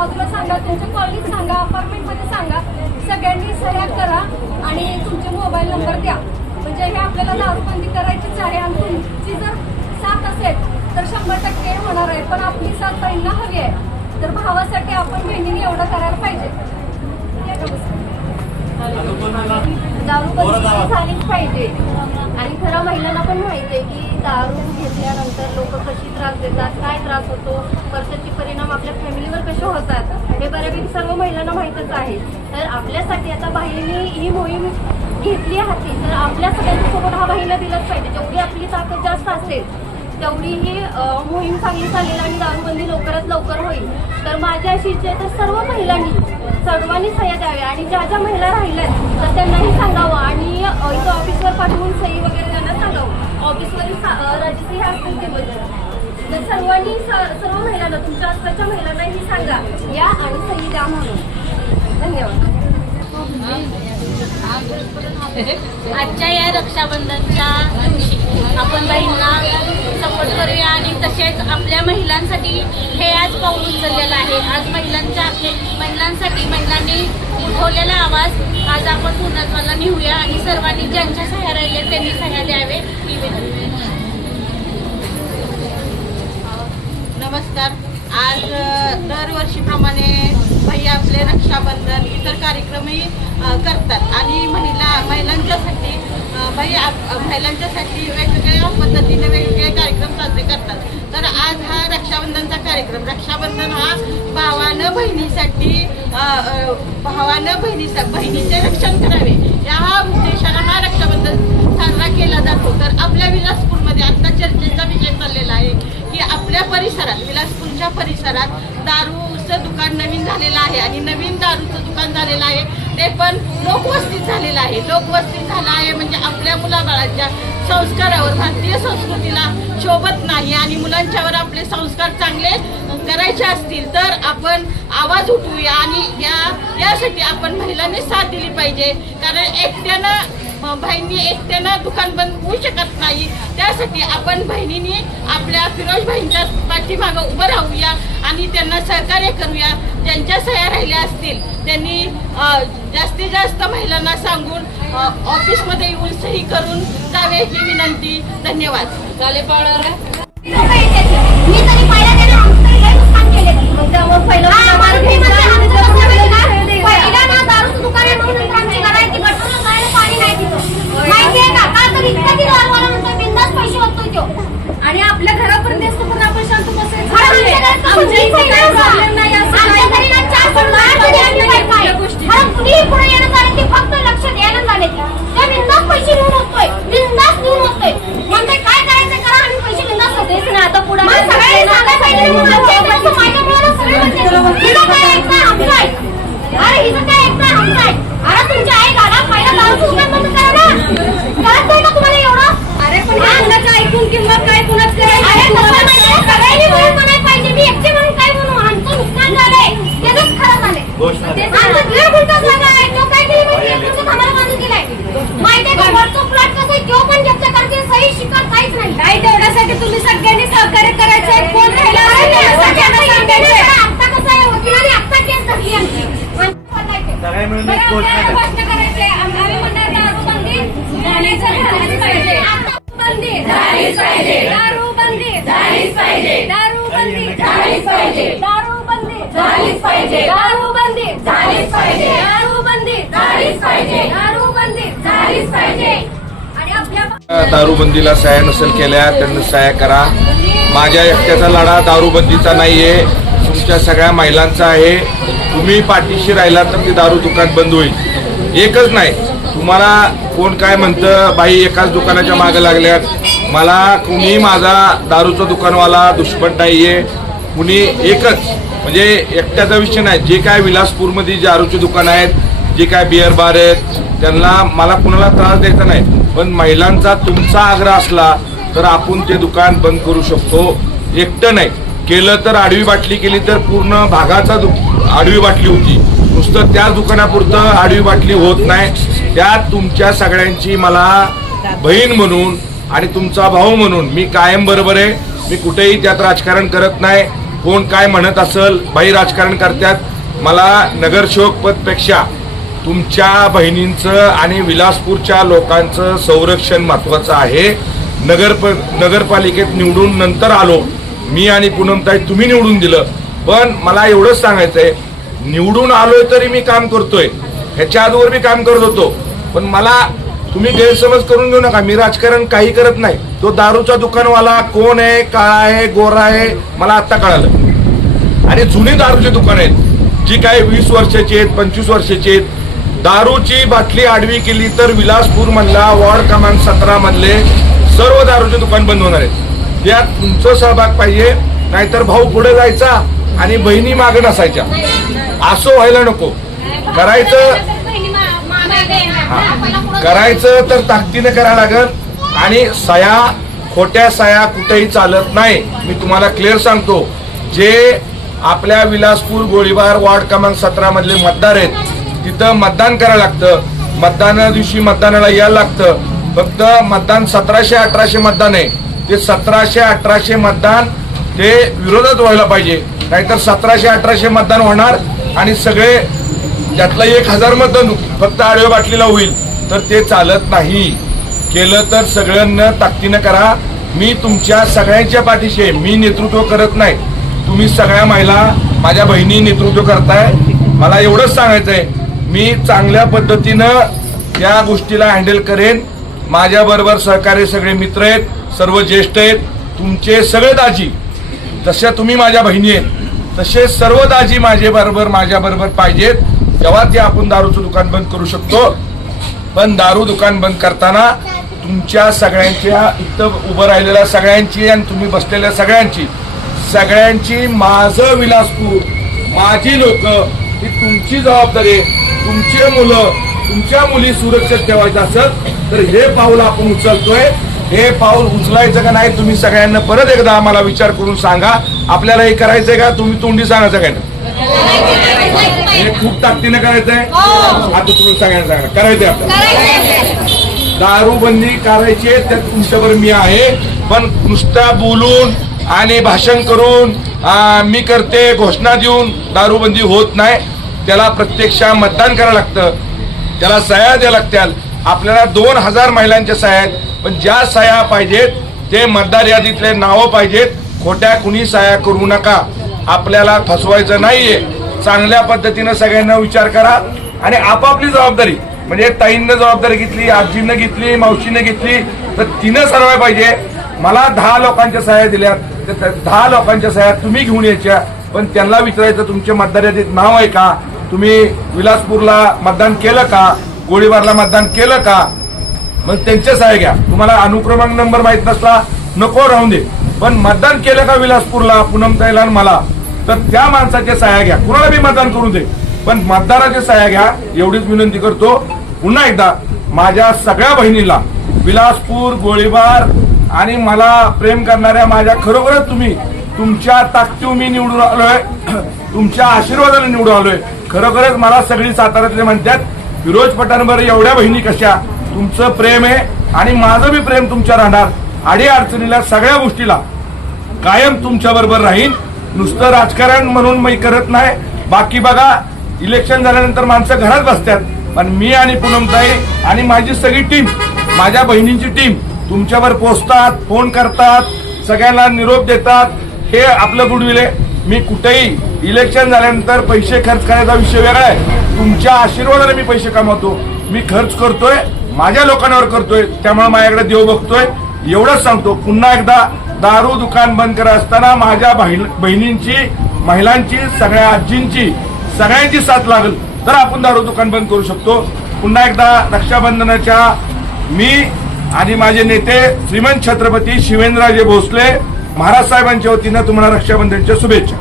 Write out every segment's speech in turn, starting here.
बाजूला सांगा, तुमच्या कॉलनीत सांगा, अपार्टमेंटमध्ये सांगा, सगळ्यांनी सह्या करा आणि तुमचे मोबाईल नंबर द्या. म्हणजे हे आपल्याला दारूबंदी करायचीच आहे आणि तुमची जर साथ असेल तर 100% होणार आहे. पण आपली साथ बहिणीला हवी आहे. तर भावासाठी आपण बहिणीने एवढं करायला पाहिजे. दारूबंदी झालीच पाहिजे. आणि खरं महिलांना पण माहिती आहे की दारू घेतल्यानंतर लोक कशी त्रास देतात, काय त्रास होतो, त्याचे परिणाम आपल्या फॅमिलीवर कसे होतात हे बऱ्यापैकी सर्व महिलांना माहीतच आहे. तर आपल्यासाठी आता बाईंनी ही मोहीम घेतली हाती, तर आपल्या सगळ्यांच्या सोबत हा बाईला दिलाच पाहिजे. जेवढी आपली ताकद जास्त असेल तेवढी ही मोहीम चांगली चालेल आणि दारूबंदी लवकरात लवकर होईल. तर माझ्या अशी इच्छा आहे तर सर्वांनी सह्या द्याव्या आणि ज्या ज्या महिला राहिल्यात तर त्यांनाही सांगावं आणि इथं ऑफिसवर पाठवून सही वगैरे त्यांना सांगावं. ऑफिसवरील रजिस्ट्री असतील ते बघून तर सर्वांनी सर्व महिलांना तुमच्या आसपासच्या महिलांनाही सांगा या आणि सही द्या म्हणून. धन्यवाद. आजच्या या रक्षाबंधनच्या दिवशी आपण बहिणींना सपोर्ट करूया आणि तसेच आपल्या महिलांसाठी हे आज पाऊल उचललेलं आहे. आज महिलांसाठी महिलांनी उठवलेला आवाज आज आपण पूर्णत्वाला नेऊया आणि सर्वांनी ज्यांच्या सह्या राहिले त्यांनी सह्या द्यावे ही विनंती. नमस्कार. आज दरवर्षीप्रमाणे भाई आपले रक्षाबंधन इतर कार्यक्रमही करतात आणि महिलांच्यासाठी महिलांच्यासाठी वेगवेगळ्या पद्धतीने वेगवेगळे कार्यक्रम साजरे करतात. तर आज हा रक्षाबंधनचा कार्यक्रम, रक्षाबंधन हा भावानं बहिणीचे रक्षण करावे या उद्देशाने हा रक्षाबंधन साजरा केला जातो. तर आपल्या विलासपूरमध्ये आता चर्चेचा विषय चाललेला आहे की आपल्या परिसरात विलासपूरच्या परिसरात दारूचं दुकान नवीन झालेलं आहे आणि नवीन दारूचं दुकान झालेलं आहे ते पण लोकवस्तीत झालेलं आहे. लोकवस्तीत झालं आहे म्हणजे आपल्या मुलाबाळांच्या संस्कारावर, भारतीय संस्कृतीला शोभत नाही आणि मुलांच्यावर आपले संस्कार चांगले करायचे असतील तर आपण आवाज उठवूया आणि यासाठी आपण महिलांनी साथ दिली पाहिजे. कारण बहिणी एकट्यानं दुकान बंद होऊ शकत नाही. त्यासाठी आपण बहिणींनी आपल्या फिरोज भाईंच्या पाठीमागं उभं राहूया आणि त्यांना सहकार्य करूया. ज्यांच्या सह्या राहिल्या असतील त्यांनी जास्तीत जास्त महिलांना सांगून ऑफिसमध्ये येऊन सही करून जावे ही विनंती. धन्यवाद. झाले पावडर आणि आपल्या घरापर्यंत असतो पण आपण शांत बसायचं. फक्त लक्ष द्यायला झाले त्या बिंदास पैसे घेऊन होतोय, बिंदास घेऊन होतोय. म्हणजे काय करायचं करा आणि पैसे बिंदास होतेच ना. आता पुढे सगळ्यांनी सांगायला पाहिजे अरे हिचं काय ऐकताय हमसाय. अरे तुमच्या आई घाला पहिला दारूचं दुकान बंद करा ना. कळत नाही का तुम्हाला एवढं? अरे पण कुणाचं ऐकून किंमत काय कुणाच सगळ्यांनी म्हणून म्हणायला पाहिजे. मी एकटे म्हणून काय म्हणू? आमचं नुकसान झालंय त्याच खरं झालंय. आमचं घर उलटा झाला आहे. तो काय आम्हाला बांधून दिलाय माहिती का? वरचा प्लॉट कसं आहे तो पण जप्त करते. सही शिकत काहीच नाही. काय तेवढ्यासाठी तुम्ही सगळ्यांनी सहकार्य करायचंय. कोण राहिला आता कसं आहे वकिलांनी आता केस धरली आमची. प्रश्न करायचे आम्ही म्हणणार दारूबंदी झालीच पाहिजे. दारूबंदी झालीच पाहिजे. दारूबंदी झालीच पाहिजे. दारूबंदी झालीच पाहिजे. दारूबंदी झालीच पाहिजे. दारूबंदी झालीच पाहिजे. दारूबंदी झालीच पाहिजे. दारूबंदी झालीच पाहिजे. आणि आपल्या दारूबंदीला सह्या नसेल केल्या त्यांना सह्या करा. माझ्या एकट्याचा लढा दारूबंदीचा नाहीये, तुमच्या सगळ्या महिलांचा आहे. तुम्ही पाठीशी राहिला तर ते दारू दुकान बंद होईल. एकच नाही, तुम्हाला कोण काय म्हणतं बाई एकाच दुकानाच्या मागे लागल्यात. मला कुणी माझा दारूचं दुकानवाला दुश्मन नाहीये. कुणी एकच म्हणजे एकट्याचा विषय नाही. जे काय विलासपूरमध्ये दारूचे दुकान आहेत, जे काय बिअर बार आहेत, त्यांना मला कुणाला त्रास द्यायचा नाही. पण महिलांचा तुमचा आग्रह असला तर आपण ते दुकान बंद करू शकतो. एकटं नाही केलं तर आडवी बाटली केली तर पूर्ण भागाचा आडवी बाटली होती. नुसतं त्या दुकानापुरतं आडवी बाटली होत नाही. त्यात तुमच्या सगळ्यांची मला बहीण म्हणून आणि तुमचा भाऊ म्हणून मी कायम बरोबर आहे. मी कुठेही त्यात राजकारण करत नाही. कोण काय म्हणत असल, बाई राजकारण करतात. मला नगरसेवक पदपेक्षा तुमच्या बहिणींचं आणि विलासपूरच्या लोकांचं संरक्षण महत्वाचं आहे. नगरपालिकेत निवडून नंतर आलो मी आणि पूनमताई, तुम्ही निवडून दिलं, पण मला एवढंच सांगायचंय, निवडून आलोय तरी मी काम करतोय, ह्याच्या आधीवर मी काम करत होतो. पण मला तुम्ही गैरसमज करून घेऊ नका, मी राजकारण काही करत नाही. तो दारूचा दुकानवाला कोण आहे, काळा आहे, गोरा आहे, मला आता कळालं. आणि जुनी दारूची दुकान आहेत जी काय 20 वर्षाची आहेत, 25 वर्षाची आहेत. दारूची बाटली आडवी केली तर विलासपूर मधला वॉर्ड क्रमांक 17 मधले सर्व दारूचे दुकान बंद होणार आहेत. त्यात तुमचं सहभाग पाहिजे, नाहीतर भाऊ पुढे जायचा आणि बहिणी मागे नसायच्या. असं व्हायला नको. करायचं तर ताकदीने करायला लागल. आणि सया, खोट्या सया कुठेही चालत नाही. मी तुम्हाला क्लिअर सांगतो, जे आपल्या विलासपूर गोळीबार वॉर्ड क्रमांक 17 मधले मतदार आहेत तिथं मतदान करायला लागतं. मतदाना दिवशी मतदानाला यायला लागतं. फक्त मतदान 1700-1800 मतदान आहे. ते 1700-1800 मतदान ते विरोधात व्हायला पाहिजे, नाहीतर 1700-1800 मतदान होणार आणि सगळे त्यातलं 1000 मतदान फक्त आडव्या बाटलीला होईल, तर ते चालत नाही. केलं तर सगळ्यांना ताकदीनं करा. मी तुमच्या सगळ्यांच्या पाठीशी आहे. मी नेतृत्व करत नाही, तुम्ही सगळ्या महिला माझ्या बहिणी नेतृत्व करताय. मला एवढंच सांगायचंय, मी चांगल्या पद्धतीनं या गोष्टीला हँडल करेन. माझ्या बरोबर सहकारी सगळे मित्र आहेत, सर्व ज्येष्ठ आहेत. तुमचे सगळे दाजी, जशा तुम्ही माझ्या बहिणी आहेत तसे सर्व दाजी माझ्या बरोबर पाहिजेत. तेव्हा ते आपण दारूचं दुकान बंद करू शकतो. पण दारू दुकान बंद करताना तुमच्या सगळ्यांच्या, इथं उभं राहिलेल्या सगळ्यांची आणि तुम्ही बसलेल्या सगळ्यांची माझं विलासपूर, माझी लोक, ही तुमची जबाबदारी आहे. तुमचे मुलं, तुमच्या मुली सुरक्षित ठेवायचं असेल तर हे पाऊल आपण उचलतोय. हे पाऊल उचलायचं का नाही तुम्ही सगळ्यांना परत एकदा आम्हाला विचार करून सांगा. आपल्याला हे करायचंय का, तुम्ही तोंडी सांगायचं काय ना, हे खूप ताकदीने करायचंय. आता तुम्ही सगळ्यांना सांगा करायचंय. आपल्याला दारूबंदी करायची, त्यात तुमच्यावर मी आहे. पण नुसता बोलून आणि भाषण करून मी करते घोषणा देऊन दारूबंदी होत नाही. त्याला प्रत्यक्ष मतदान करायला लागतं, त्याला सह्या द्यायला लागतील. आपल्याला 2000 महिलांच्या सह्या आहेत, पण ज्या सह्या पाहिजेत ते मतदार यादीतले नावं पाहिजेत. खोट्या कुणी सह्या करू नका. आपल्याला फसवायचं नाहीये. चांगल्या पद्धतीनं सगळ्यांना विचार करा आणि आपापली जबाबदारी, म्हणजे ताईंना जबाबदारी घेतली, आजीनं घेतली, मावशीनं घेतली, तर तिनं सरवाय पाहिजे. मला 10 लोकांच्या सह्या दिल्यात, तर 10 लोकांच्या सह्या तुम्ही घेऊन यायच्या. पण त्यांना विचारायचं तुमच्या मतदार यादीत नाव आहे का, तुम्ही विलासपूरला मतदान केलं का, गोळीबारला मतदान केलं का, मग त्यांच्या सह्या घ्या. तुम्हाला अनुक्रमांक नंबर माहित नसला नको राहून दे, पण मतदान केलं का विलासपूरला पूनमताईला मला, तर त्या माणसाच्या सह्या घ्या. कुणाला बी मतदान करू दे, पण मतदाराच्या सह्या घ्या. एवढीच विनंती करतो. पुन्हा एकदा माझ्या सगळ्या बहिणीला, विलासपूर, गोळीबार आणि मला प्रेम करणाऱ्या माझ्या, खरोखरच तुम्ही, तुमच्या ताकदीवर मी निवडून आलोय, तुमच्या आशीर्वादाने निवडून आलोय. खरोखरच मला सगळी साताऱ्यातले म्हणतात, फिरोज पठाणवर एवढ्या बहिणी कशा. तुमचं प्रेम आहे आणि माझं बी प्रेम तुमच्या राहणार. अडी अडचणीला सगळ्या गोष्टीला कायम तुमच्या बरोबर राहीन. नुसतं राजकारण म्हणून मी करत नाही. बाकी बघा, इलेक्शन झाल्यानंतर माणसं घरात बसतात, पण मी आणि पूनमताई आणि माझी सगळी टीम, माझ्या बहिणींची टीम तुमच्यावर पोहोचतात, फोन करतात, सगळ्यांना निरोप देतात. हे आपलं गुडविल आहे. मी कुठेही इलेक्शन झाल्यानंतर पैसे खर्च करायचा विषय वेगळा आहे. तुमच्या आशीर्वादाने मी पैसे कमवतो. मी खर्च करतोय, माझ्या लोकांवर करतोय, त्यामुळे माझ्याकडे देव बघतोय. एवढंच सांगतो. पुन्हा एकदा, दारू दुकान बंद करत असताना माझ्या बहिणींची, महिलांची, सगळ्या आजींची, सगळ्यांची साथ लागेल तर आपण दारू दुकान बंद करू शकतो. पुन्हा एकदा रक्षाबंधनाच्या मी आणि माझे नेते श्रीमंत छत्रपती शिवेंद्रराजे भोसले महाराज साहेबांच्या वतीनं तुम्हाला रक्षाबंधनच्या शुभेच्छा.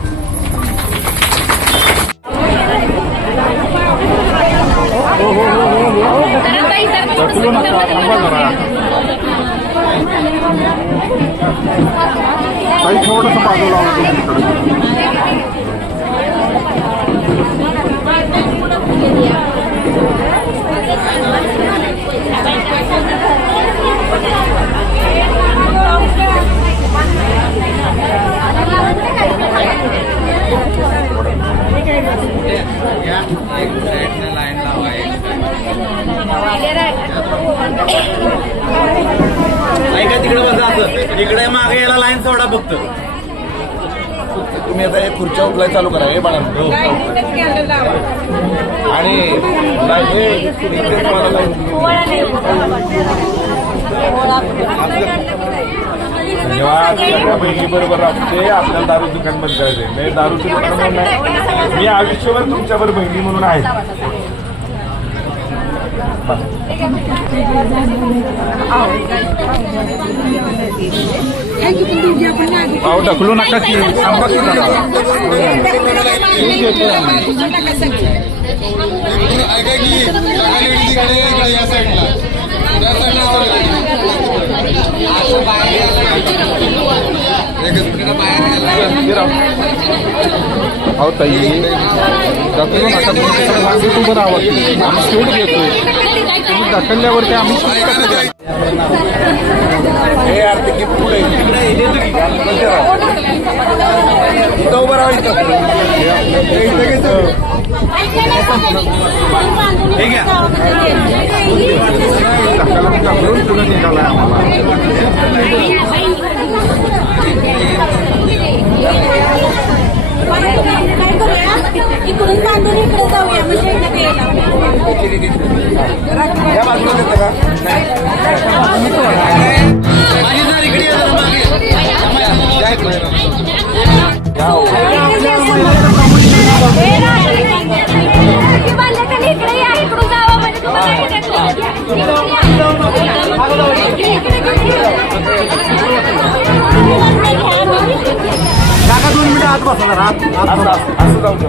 थोडंसं बाजूला काय ऐका तिकडे बघा असं इकडे मागे याला लाईन सोडा फक्त. तुम्ही आता हे खुर्च्या उचलाय चालू करा हे बाळा आणि जेव्हा सगळ्या बहिणी बरोबर असते आपल्याला दारू दुकान बंद करायचे म्हणजे दारूचं दुकान म्हणून नाही. मी आयुष्यभर तुमच्यावर बहिणी म्हणून आहे. अहो ढकलू नका की थांबा की जरा. अहो ताई ढकलू नका. तुम्ही मागे उभं राहावं. आम्ही शेवट घेतोय. तुम्ही ढकलल्यावरती आम्ही हे आरती की पुढे इथं उभं राहायचं. ढकलून पुढे निघालाय आम्हाला. इकडून तांदूळ इकडे जाऊया म्हणजे या बाजूला देतं का काका 2 मिनिटं आत बसा जरा. असं जाऊ दे.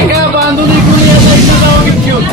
इकडे बांधून इकडून या साईडला जावं घेऊन.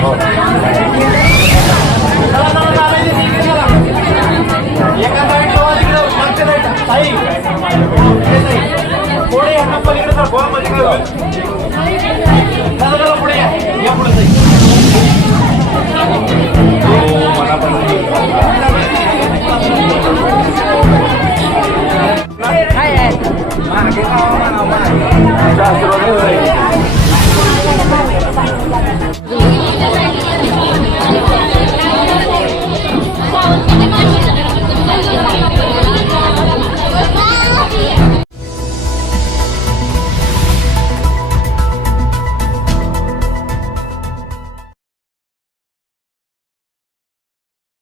हो